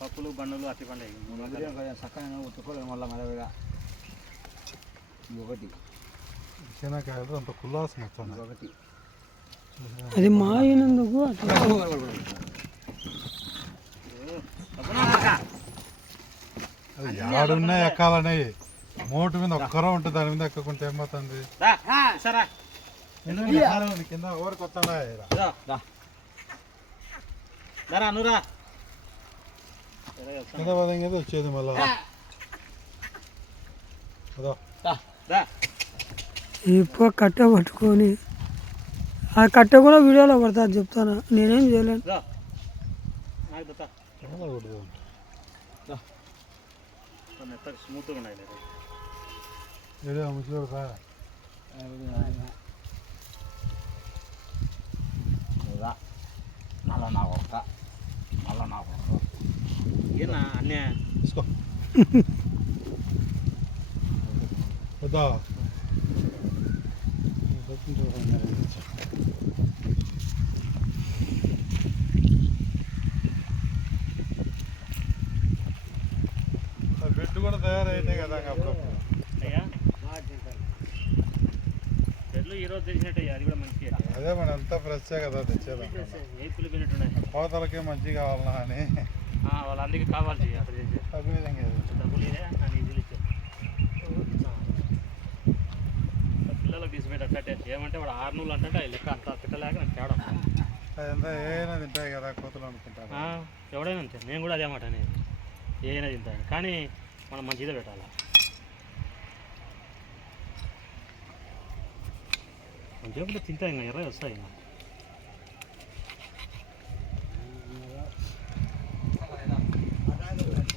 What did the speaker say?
పప్పులు బండులు అట్టి పండుగ చక్కగా ఉట్టుకోలేదు మళ్ళీ మరవిగా ఒకటి శనక్కాయలు అంత కుల్లాసం వచ్చాను ఒకటి అది మాయినందుకు అది ఏడున్నాయి ఎక్కాలని మోటు మీద ఒక్కరో ఉంటుంది దాని మీద ఎక్కకుంటే ఏమవుతుంది కింద ఎవరికి వస్తాడా కింద పదంగా వచ్చేది మళ్ళా ఇప్పుడు కట్టె పట్టుకొని ఆ కట్టె కూడా వీడియోలో పడుతుంది చెప్తాను నేనేం చేయలేను స్మూత్గా ఉన్నాయి ముసలి మళ్ళా నా ఒక్క మళ్ళా నా ఒక్క ఏనా అన్నే తీసుకో వద్దా బెడ్ కూడా తయారైనాయి కదా అప్పుడప్పుడు అయ్యా బెడ్లు ఈరోజు తెచ్చినట్టయ్యా అది కూడా మంచిగా అదే మన అంతా ఫ్రెష్ే కదా తెచ్చేదా ఏపులు పెట్టున్నాయి కోతలకే మంచిగా కావాలన్నా అని వాళ్ళందరికీ కావాలి అక్కడ చేసి తగ్గు విధంగా డబ్బులు ఇదే అని ఇల్లు ఇచ్చారు పిల్లలకు తీసిపెట్టట్టే ఏమంటే వాడు 6 నెలలు అంటే లెక్క అంత తిట్టలేక నేను తేడా అదంతా ఏమైనా తింటాయి కదా కోతలు అనుకుంటాను ఎవడైనా అంతే నేను కూడా అదే మాట అనేది ఏమైనా తింటాను కానీ మనం మంచిగా పెట్టాలి మంచిగా తింటాయి ఇంకా ఎర్ర వస్తాయి ఇంకా